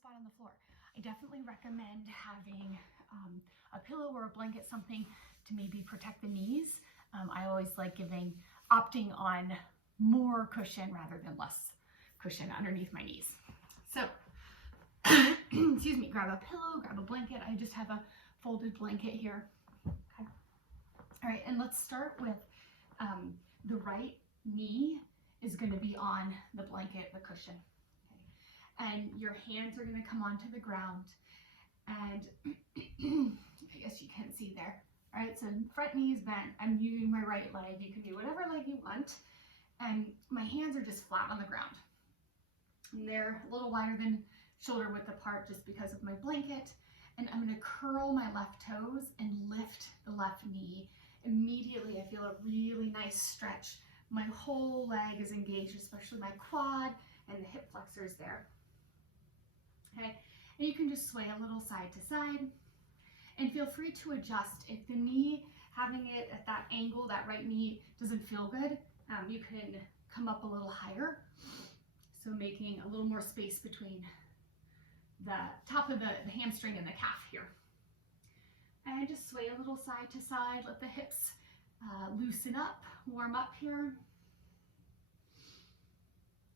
spot on the floor. I definitely recommend having a pillow or a blanket, something to maybe protect the knees. I always like opting on more cushion rather than less cushion underneath my knees. So, excuse me, grab a pillow, grab a blanket. I just have a folded blanket here. Okay. All right, and let's start with the right knee is going to be on the blanket, the cushion. Okay. And your hands are going to come onto the ground. And I guess you can't see there. All right, so front knee is bent. I'm using my right leg. You can do whatever leg you want. And my hands are just flat on the ground. And they're a little wider than shoulder width apart just because of my blanket. And I'm going to curl my left toes and lift the left knee. Immediately, I feel a really nice stretch. My whole leg is engaged, especially my quad and the hip flexors there. Okay, and you can just sway a little side to side. And feel free to adjust. If the knee, having it at that angle, that right knee doesn't feel good, you can come up a little higher. So making a little more space between the top of the hamstring and the calf here. And just sway a little side to side, let the hips loosen up, warm up here.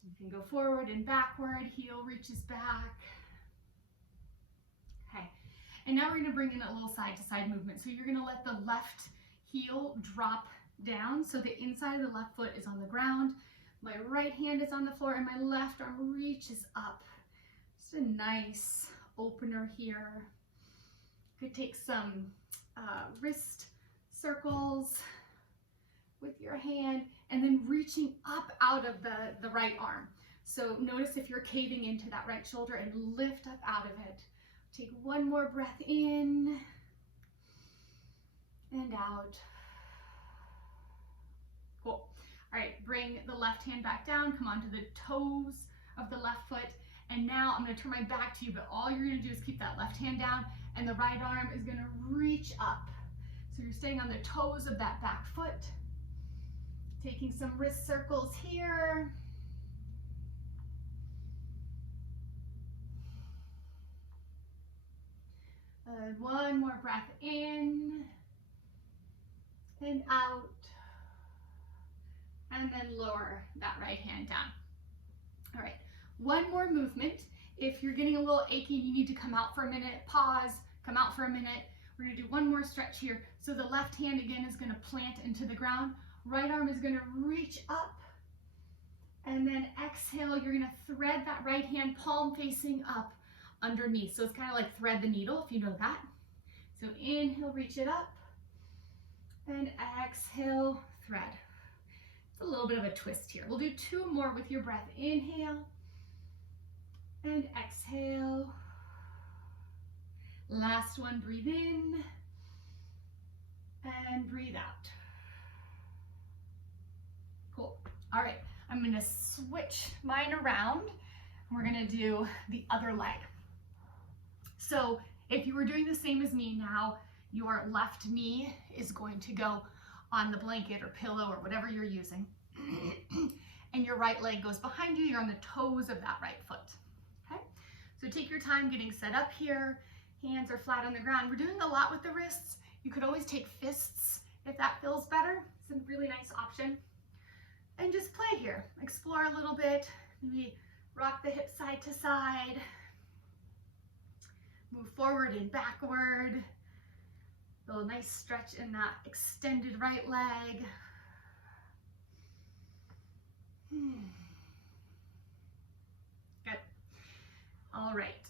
You can go forward and backward, heel reaches back. Okay, and now we're gonna bring in a little side to side movement. So you're gonna let the left heel drop down so the inside of the left foot is on the ground. My right hand is on the floor and my left arm reaches up. Just a nice opener here. Could take some wrist circles with your hand and then reaching up out of the right arm. So notice if you're caving into that right shoulder and lift up out of it. Take one more breath in and out. Cool. All right, bring the left hand back down, come onto the toes of the left foot. And now I'm gonna turn my back to you, but all you're gonna do is keep that left hand down and the right arm is gonna reach up. So you're staying on the toes of that back foot. Taking some wrist circles here. One more breath in and out. And then lower that right hand down. All right, one more movement. If you're getting a little achy, you need to come out for a minute, pause, come out for a minute. We're gonna do one more stretch here. So the left hand again is gonna plant into the ground. Right arm is gonna reach up. And then exhale, you're gonna thread that right hand palm facing up underneath. So it's kind of like thread the needle, if you know that. So inhale, reach it up. And exhale, thread. It's a little bit of a twist here. We'll do two more with your breath. Inhale and exhale. Last one, breathe in and breathe out. Cool. All right, I'm gonna switch mine around. We're gonna do the other leg. So if you were doing the same as me now, your left knee is going to go on the blanket or pillow or whatever you're using. And your right leg goes behind you. You're on the toes of that right foot. Okay? So take your time getting set up here. Hands are flat on the ground. We're doing a lot with the wrists. You could always take fists if that feels better. It's a really nice option. And just play here. Explore a little bit. Maybe rock the hips side to side. Move forward and backward. A little nice stretch in that extended right leg. Good. All right.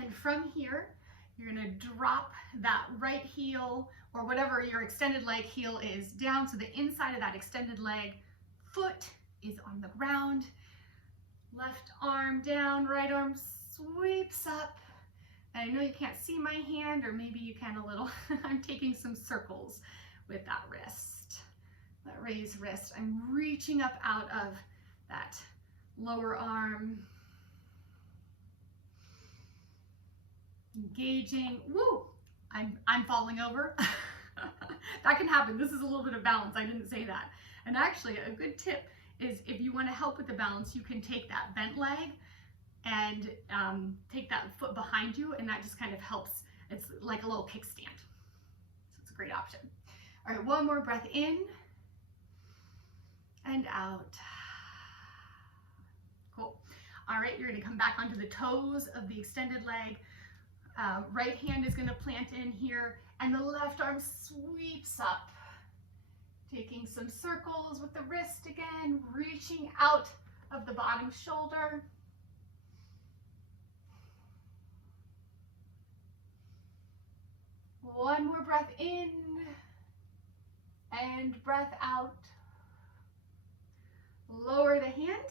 And from here, you're gonna drop that right heel or whatever your extended leg heel is down. So the inside of that extended leg foot is on the ground. Left arm down, right arm sweeps up. And I know you can't see my hand, or maybe you can a little. I'm taking some circles with that wrist, that raised wrist. I'm reaching up out of that lower arm. Engaging. Woo! I'm falling over. That can happen. This is a little bit of balance. I didn't say that. And actually, a good tip is if you want to help with the balance, you can take that bent leg, and take that foot behind you, and that just kind of helps. It's like a little kickstand. So it's a great option. All right, one more breath in and out. Cool. All right, you're gonna come back onto the toes of the extended leg. Right hand is gonna plant in here, and the left arm sweeps up, taking some circles with the wrist again, reaching out of the bottom shoulder. One more breath in and breath out. Lower the hand.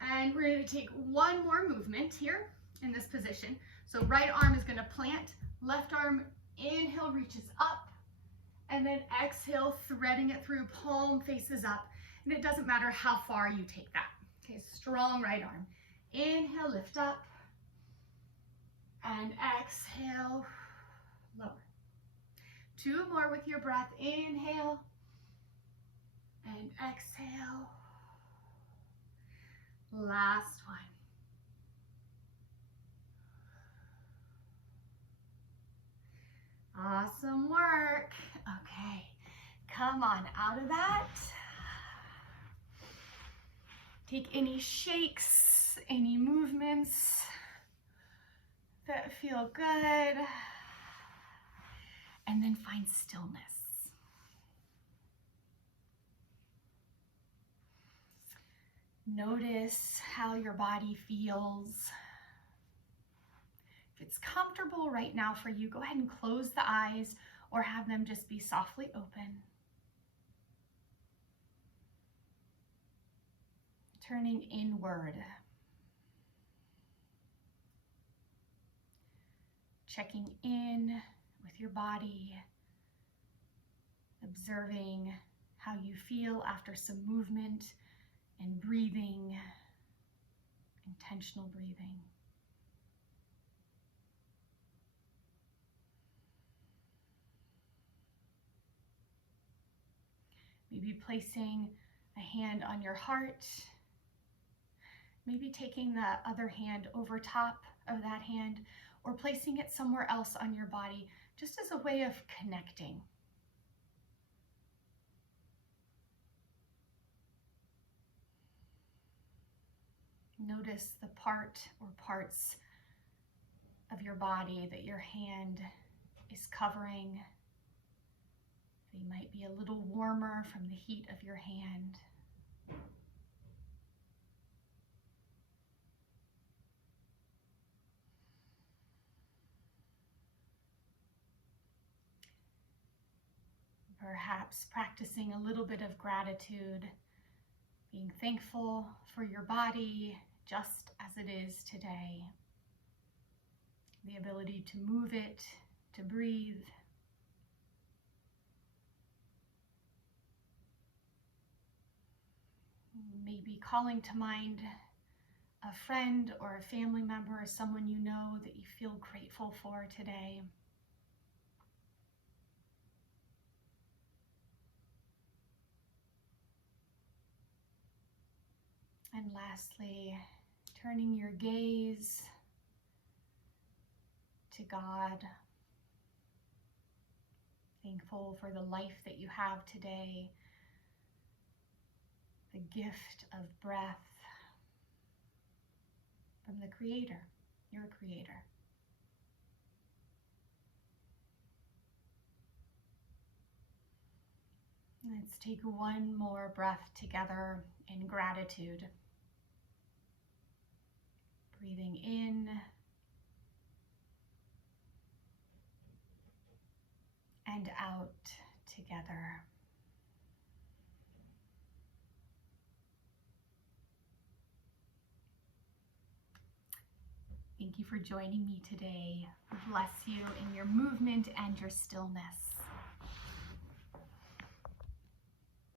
And we're going to take one more movement here in this position. So right arm is going to plant, left arm inhale reaches up, and then exhale, threading it through, palm faces up. And it doesn't matter how far you take that. Okay, strong right arm. Inhale, lift up, and exhale, lower. Two more with your breath. Inhale and exhale. Last one. Awesome work. Okay, come on out of that. Take any shakes, any movements that feel good, and then find stillness. Notice how your body feels. If it's comfortable right now for you, go ahead and close the eyes or have them just be softly open. Turning inward. Checking in with your body. Observing how you feel after some movement and breathing, intentional breathing. Maybe placing a hand on your heart, maybe taking the other hand over top of that hand, or placing it somewhere else on your body, just as a way of connecting. Notice the part or parts of your body that your hand is covering. They might be a little warmer from the heat of your hand. Perhaps practicing a little bit of gratitude, being thankful for your body just as it is today. The ability to move it, to breathe. Maybe calling to mind a friend or a family member or someone you know that you feel grateful for today. And lastly, turning your gaze to God, thankful for the life that you have today, the gift of breath from the Creator, your Creator. Let's take one more breath together in gratitude. Breathing in and out together. Thank you for joining me today. Bless you in your movement and your stillness.